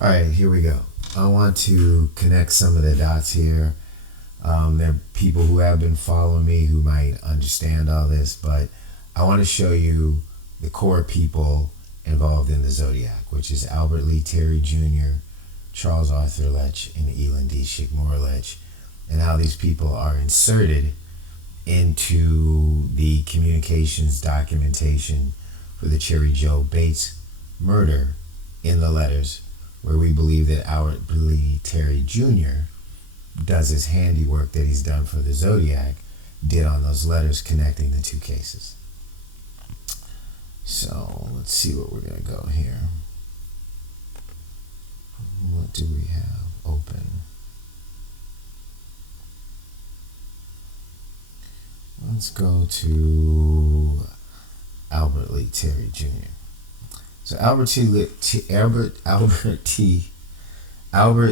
All right, here we go. I want to connect some of the dots here. There are people who have been following me who might understand all this, but I want to show you the core people involved in the Zodiac, which is Albert Lee Terry Jr., Charles Arthur Letch, and Elin D. Shigmore Letch, and how these people are inserted into the communications documentation for the Cherry Joe Bates murder in the letters, where we believe that Albert Lee Terry Jr. does his handiwork that he's done for the Zodiac, did on those letters connecting the two cases. So let's see what we're going to go here. What do we have open? Let's go to Albert Lee Terry Jr. So Albert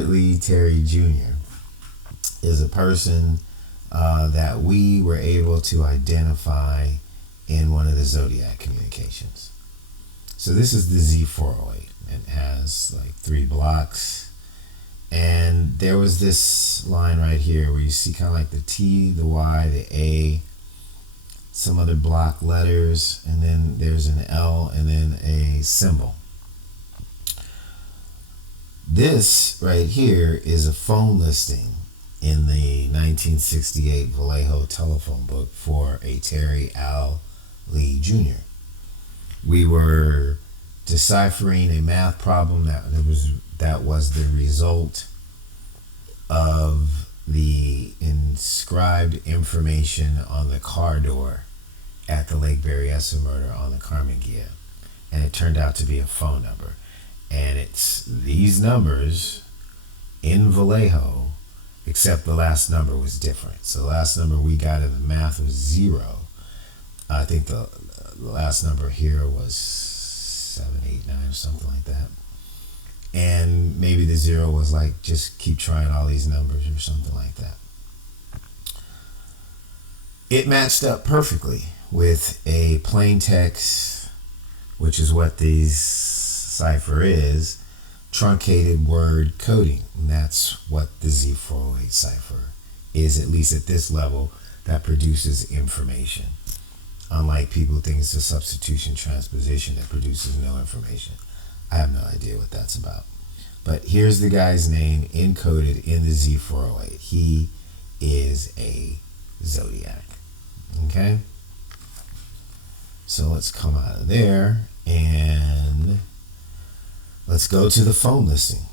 Lee Terry Jr. is a person that we were able to identify in one of the Zodiac communications. So this is the Z408. It has like 3 blocks. And there was this line right here where you see kind of like the T, the Y, the A, some other block letters, and then there's an L and then a symbol. This right here is a phone listing in the 1968 Vallejo telephone book for a Terry Al Lee Jr. We were deciphering a math problem that was the result of the inscribed information on the car door at the Lake Berryessa murder on the Carmen Gia, and it turned out to be a phone number, and it's these numbers in Vallejo, except the last number was different. So the last number we got in the math was 0. I think the last number here was 789 or something like that. And maybe the 0 was like, just keep trying all these numbers or something like that. It matched up perfectly with a plain text, which is what these cipher is, truncated word coding. And that's what the Z408 cipher is, at least at this level, that produces information. Unlike people who think it's a substitution transposition that produces no information. I have no idea what that's about. But here's the guy's name encoded in the Z408. He is a Zodiac. Okay? So let's come out of there and let's go to the phone listing.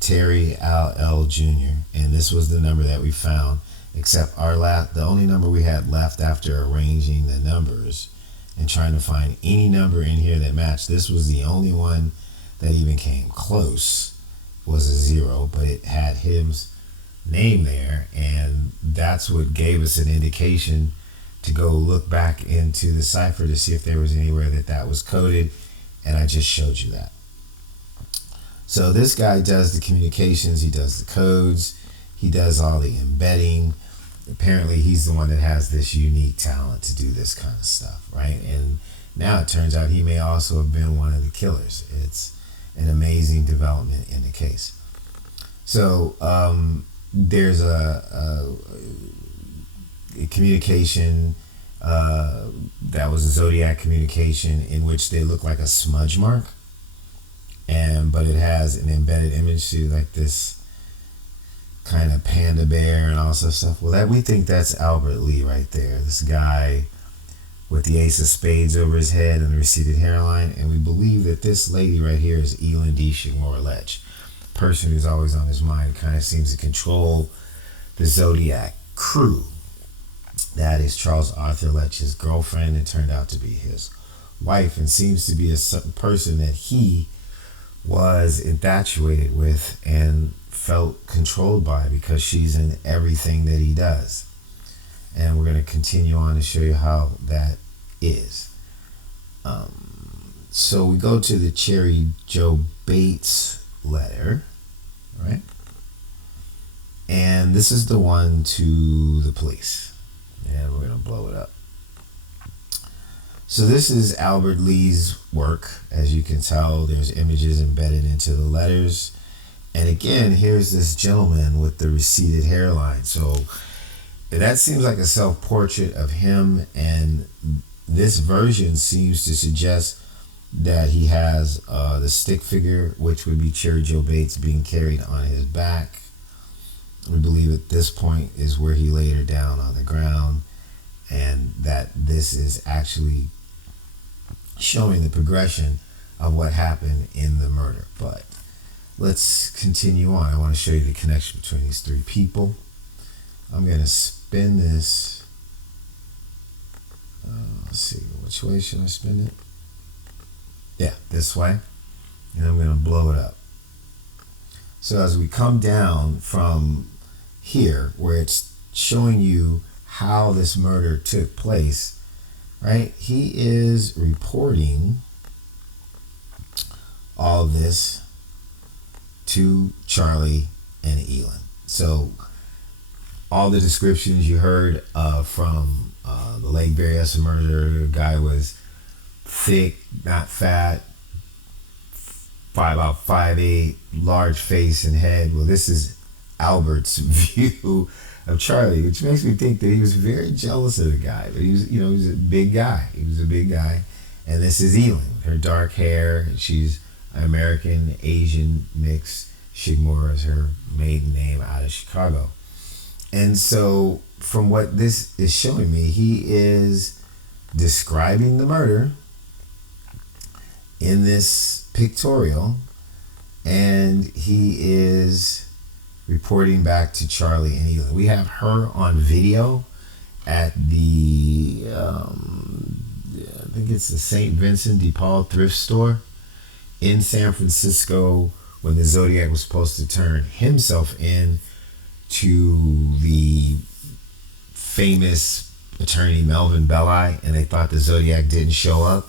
Terry Al L Jr. And this was the number that we found, except the only number we had left after arranging the numbers and trying to find any number in here that matched. This was the only one that even came close, was a 0, but it had his name there, and that's what gave us an indication to go look back into the cipher to see if there was anywhere that was coded, and I just showed you that. So this guy does the communications, he does the codes, he does all the embedding. Apparently he's the one that has this unique talent to do this kind of stuff, right? And now it turns out he may also have been one of the killers. It's an amazing development in the case. So there's a communication that was a Zodiac communication in which they look like a smudge mark, but it has an embedded image to like this kind of panda bear and all this stuff. Well, we think that's Albert Lee right there. This guy with the ace of spades over his head and the receded hairline. And we believe that this lady right here is Elin D. Shigmore Letch, person who's always on his mind, kind of seems to control the Zodiac crew. That is Charles Arthur Letch's girlfriend, and turned out to be his wife, and seems to be a person that he was infatuated with and felt controlled by, because she's in everything that he does. And we're going to continue on to show you how that is. So we go to the Cherry Joe Bates letter, right? And this is the one to the police. And we're going to blow it up. So this is Albert Lee's work. As you can tell, there's images embedded into the letters. And again, here's this gentleman with the receded hairline. So that seems like a self-portrait of him, and this version seems to suggest that he has the stick figure, which would be Cherry Joe Bates, being carried on his back. We believe at this point is where he laid her down on the ground, and that this is actually showing the progression of what happened in the murder. But let's continue on. I want to show you the connection between these three people. I'm going to spin this. Let's see, which way should I spin it? Yeah, this way. And I'm going to blow it up. So as we come down from here, where it's showing you how this murder took place, right? He is reporting all of this to Charlie and Elin. So all the descriptions you heard from the Lake Berryessa murder, the guy was thick, not fat, about 5'8", large face and head. Well, this is Albert's view of Charlie, which makes me think that he was very jealous of the guy. But he was, he was a big guy. He was a big guy. And this is Elin, her dark hair. She's American, Asian mix. Shigmore is her maiden name, out of Chicago. And so from what this is showing me, he is describing the murder in this pictorial, and he is reporting back to Charlie and Elin. We have her on video at the I think it's the St. Vincent de Paul thrift store in San Francisco, when the Zodiac was supposed to turn himself in to the famous attorney Melvin Belli, and they thought the Zodiac didn't show up.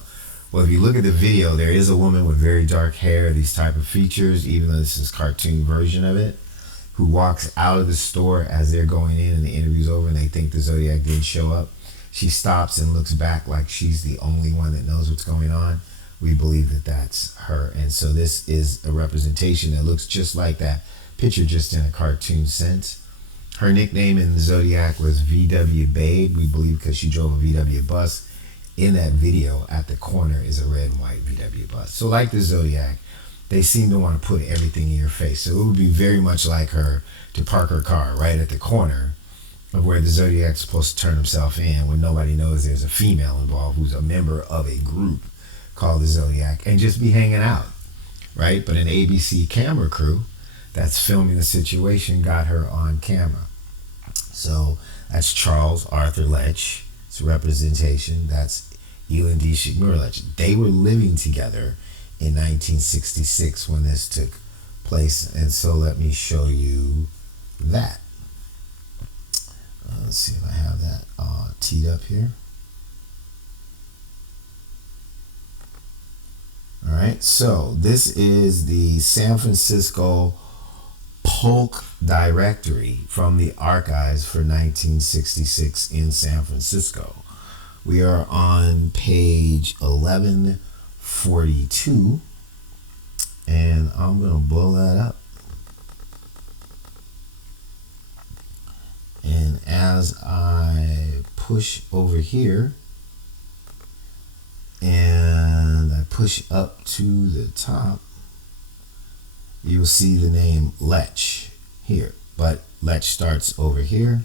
Well, if you look at the video, there is a woman with very dark hair, these type of features, even though this is a cartoon version of it, who walks out of the store as they're going in and the interview's over and they think the Zodiac didn't show up. She stops and looks back like she's the only one that knows what's going on. We believe that that's her. And so this is a representation that looks just like that picture, just in a cartoon sense. Her nickname in the Zodiac was VW Babe, we believe, because she drove a VW bus. In that video, at the corner is a red and white VW bus. So like the Zodiac, they seem to want to put everything in your face. So it would be very much like her to park her car right at the corner of where the Zodiac's supposed to turn himself in, when nobody knows there's a female involved who's a member of a group called the Zodiac, and just be hanging out, right? But an ABC camera crew that's filming the situation got her on camera. So that's Charles Arthur Lech. It's a representation. That's Elin D. Shigmur Lech. They were living together in 1966 when this took place. And so let me show you that. Let's see if I have that teed up here. All right, so this is the San Francisco Polk Directory from the archives for 1966 in San Francisco. We are on page 1142, and I'm going to blow that up. And as I push over here and I push up to the top, you'll see the name Lech here, but Lech starts over here,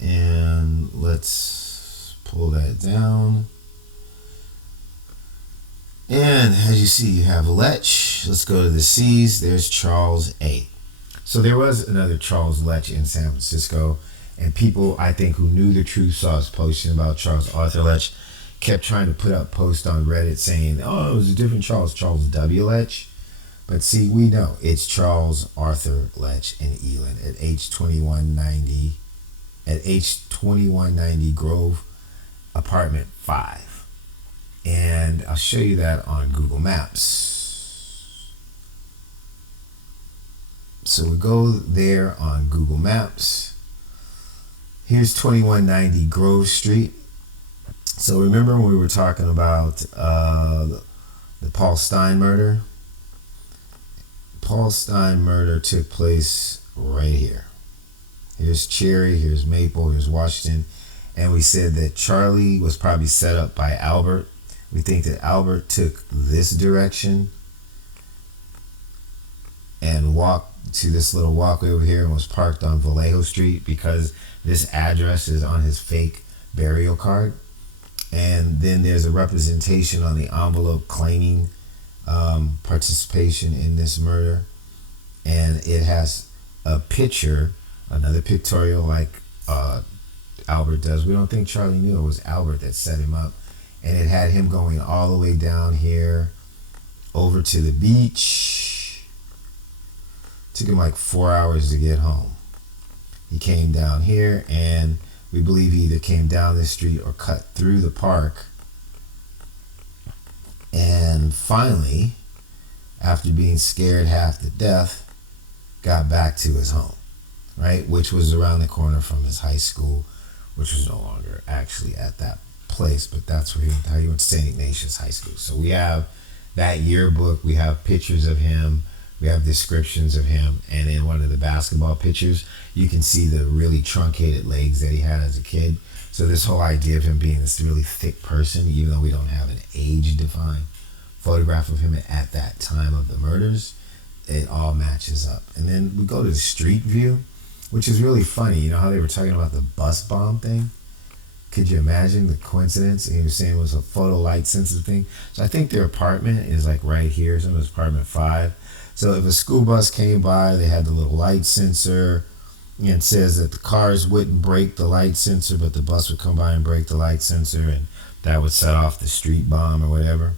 and let's pull that down. And as you see, you have Lech. Let's go to the C's. There's Charles A. So there was another Charles Lech in San Francisco, and people, I think, who knew the truth saw us posting about Charles Arthur Lech, kept trying to put up posts on Reddit saying, oh, it was a different Charles W. Lech. But see, we know it's Charles Arthur Lech and Elin at H2190 Grove Apartment 5. And I'll show you that on Google Maps. So we go there on Google Maps. Here's 2190 Grove Street. So remember when we were talking about the Paul Stein murder? Paul Stein murder took place right here. Here's Cherry, here's Maple, here's Washington. And we said that Charlie was probably set up by Albert. We think that Albert took this direction and walked to this little walkway over here and was parked on Vallejo Street because this address is on his fake burial card. And then there's a representation on the envelope claiming participation in this murder. And it has a picture, another pictorial like Albert does. We don't think Charlie knew it was Albert that set him up. And it had him going all the way down here over to the beach. Took him like 4 hours to get home. He came down here, and we believe he either came down this street or cut through the park. And finally, after being scared half to death, got back to his home, right? Which was around the corner from his high school, which was no longer actually at that place, but that's where he went to St. Ignatius High School. So we have that yearbook, we have pictures of him, we have descriptions of him, and in one of the basketball pictures, you can see the really truncated legs that he had as a kid. So this whole idea of him being this really thick person, even though we don't have an age-defined photograph of him at that time of the murders, it all matches up. And then we go to the street view, which is really funny. You know how they were talking about the bus bomb thing? Could you imagine the coincidence? And he was saying it was a photo light sensitive thing. So I think their apartment is like right here. So it was apartment 5. So if a school bus came by, they had the little light sensor, and it says that the cars wouldn't break the light sensor, but the bus would come by and break the light sensor, and that would set off the street bomb or whatever.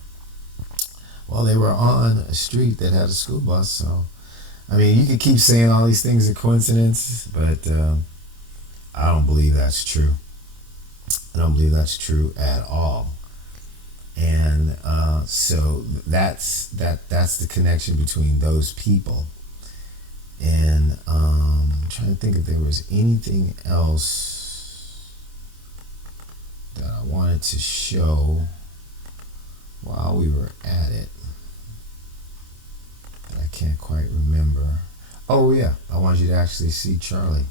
Well, they were on a street that had a school bus, so I mean, you could keep saying all these things are coincidence, but I don't believe that's true. I don't believe that's true at all. And so that's the connection between those people. And I'm trying to think if there was anything else that I wanted to show while we were at it that I can't quite remember. Oh yeah, I want you to actually see Charlie.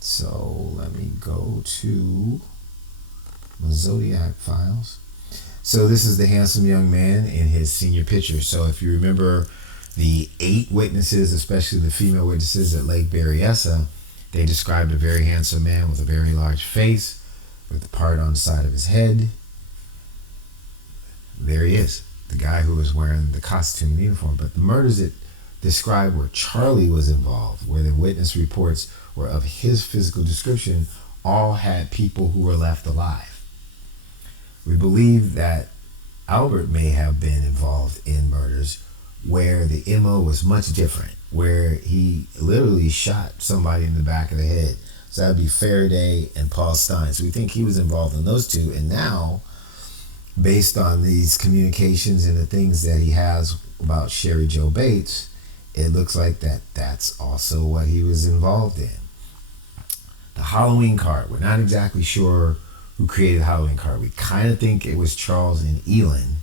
So let me go to my Zodiac files. So this is the handsome young man in his senior picture. So if you remember the 8 witnesses, especially the female witnesses at Lake Berryessa, they described a very handsome man with a very large face, with the part on the side of his head. There he is, the guy who was wearing the costume and uniform. But the murders that described where Charlie was involved, where the witness reports were of his physical description, all had people who were left alive. We believe that Albert may have been involved in murders where the MO was much different, where he literally shot somebody in the back of the head. So that would be Faraday and Paul Stein. So we think he was involved in those two. And now, based on these communications and the things that he has about Sherry Jo Bates, it looks like that's also what he was involved in. The Halloween card, we're not exactly sure who created the Halloween card. We kind of think it was Charles and Elin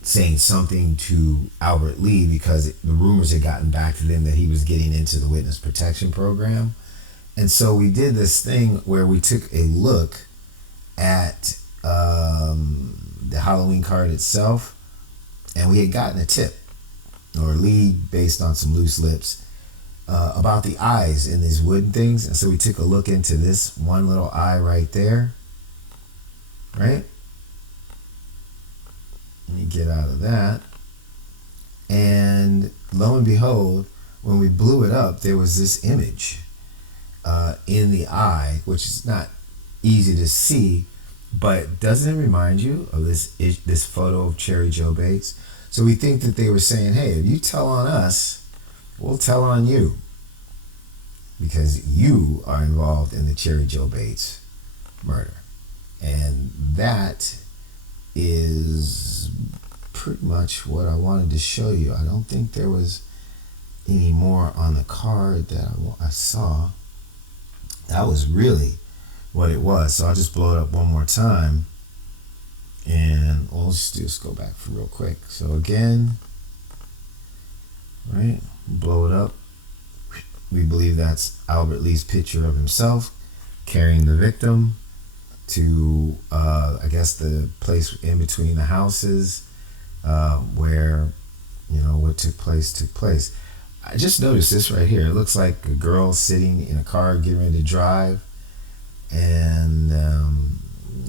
saying something to Albert Lee because the rumors had gotten back to them that he was getting into the witness protection program. And so we did this thing where we took a look at the Halloween card itself, and we had gotten a tip or a lead based on some loose lips about the eyes in these wooden things. And so we took a look into this one little eye right there, right? Let me get out of that. And lo and behold, when we blew it up, there was this image in the eye, which is not easy to see, but doesn't it remind you of this photo of Cherry Jo Bates? So we think that they were saying, hey, if you tell on us, we'll tell on you, because you are involved in the Cherry Jo Bates murder. And that is pretty much what I wanted to show you. I don't think there was any more on the card that I saw. That was really what it was. So I'll just blow it up one more time. And we'll just go back for real quick. So again, right, blow it up. We believe that's Albert Lee's picture of himself carrying the victim to, I guess, the place in between the houses where, what took place. I just noticed this right here. It looks like a girl sitting in a car getting ready to drive. And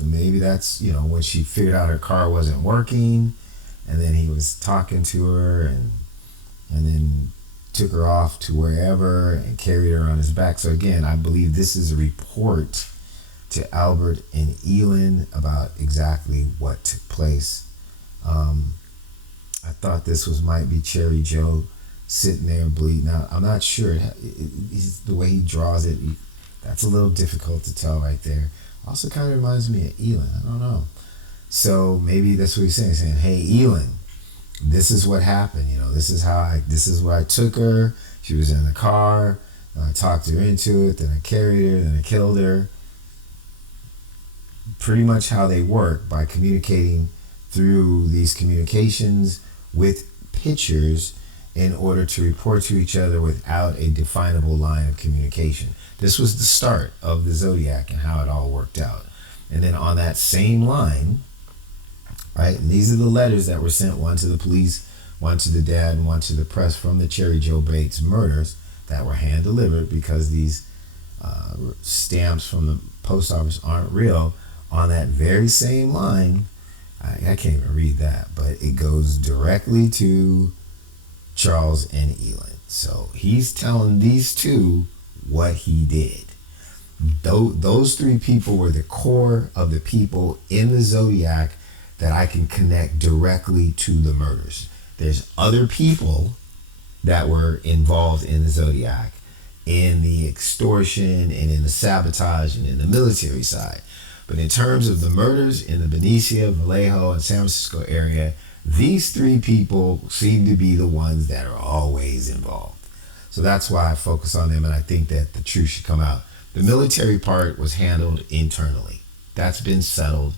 maybe that's, when she figured out her car wasn't working. And then he was talking to her and then took her off to wherever and carried her on his back. So again, I believe this is a report to Albert and Elin about exactly what took place. I thought this might be Cherry Joe sitting there bleeding out. I'm not sure. The way he draws it, that's a little difficult to tell right there. Also kind of reminds me of Elin. I don't know. So maybe that's what he's saying, hey, Elin, this is what happened. This is where I took her. She was in the car. I talked her into it. Then I carried her. Then I killed her. Pretty much how they work, by communicating through these communications with pictures in order to report to each other without a definable line of communication. This was the start of the Zodiac and how it all worked out. And then on that same line, right, and these are the letters that were sent, one to the police, one to the dad, and one to the press from the Cherry Joe Bates murders that were hand delivered, because these stamps from the post office aren't real. On that very same line, I can't even read that, but it goes directly to Charles and Elin. So he's telling these two what he did. Those three people were the core of the people in the Zodiac that I can connect directly to the murders. There's other people that were involved in the Zodiac, in the extortion and in the sabotage and in the military side. But in terms of the murders in the Benicia, Vallejo, and San Francisco area, these three people seem to be the ones that are always involved. So that's why I focus on them, and I think that the truth should come out. The military part was handled internally. That's been settled.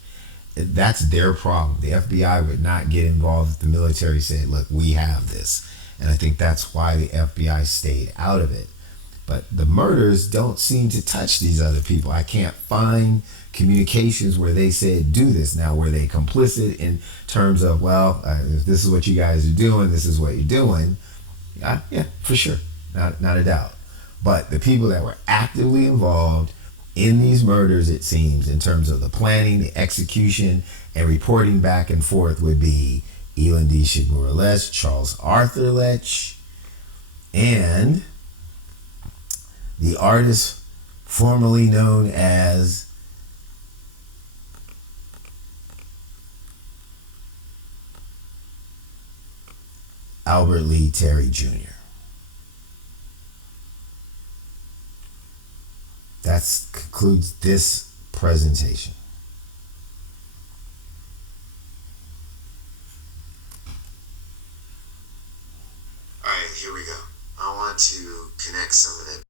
That's their problem. The FBI would not get involved if the military said, look, we have this. And I think that's why the FBI stayed out of it. But the murders don't seem to touch these other people. I can't find communications where they said do this. Now, were they complicit in terms of, well, if this is what you guys are doing, this is what you're doing? Yeah, for sure. Not a doubt. But the people that were actively involved in these murders, it seems, in terms of the planning, the execution, and reporting back and forth, would be Elin D. Shigmura Lech, Charles Arthur Lech, and the artist formerly known as Albert Lee Terry Jr. That concludes this presentation. All right, here we go. I want to connect some of the